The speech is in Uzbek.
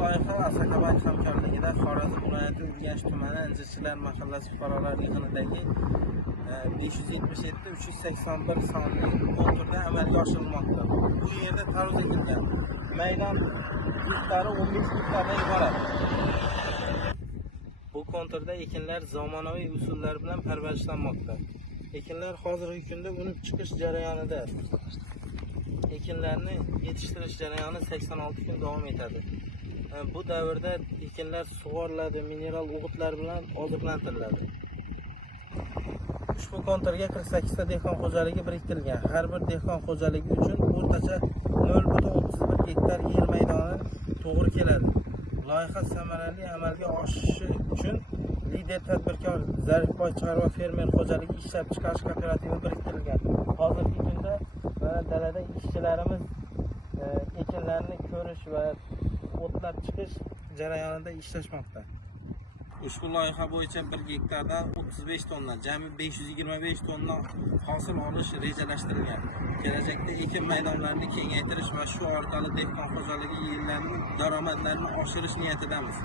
loyiha Asakabank hamkorligida Xorazm viloyati Urganch tumani Injirchilar mahallasi fuqarolar yig'inidagi 577-381 sonli konturda amalga oshirilmoqda. Bu yerda taruz etilgan maydon miqdori 15 hektardan iborat. Bu konturda ekinlar zamonaviy usullar bilan parvarishlanmoqda. Ekinlar hozirgi kunda unib chiqish jarayonida. Ekinlarni yetishtirish jarayoni 86 kun davom etadi. Bu davrda ekinlar sug'oriladi, mineral o'g'itlar bilan oziqlantiriladi. Ushbu konturga 48 ta dehqon xo'jaligi biriktirilgan. Har bir dehqon xo'jaligi uchun o'rtacha 0,31 gektar yer maydoni to'g'ri keladi. Loyiha samarali amalga oshishi uchun lider tadbirkor Zarifboy chorva fermer xo'jaligi ishlab chiqarish kooperativi biriktirilgan. Hozirgi kunda dalada ishchilarimiz ekinlarni ko'rish va o'tlab chiqish jarayonida ishlashmoqda. Ushbu loyiha bo'yicha 1 gektardan 35 tonna, jami 525 tonna hosil olish rejalashtirilgan. Kelajakda ekin maydonlarini kengaytirish va shu orqali dehqon xo'jaligi yillarining daromadlarini oshirish niyatidamiz.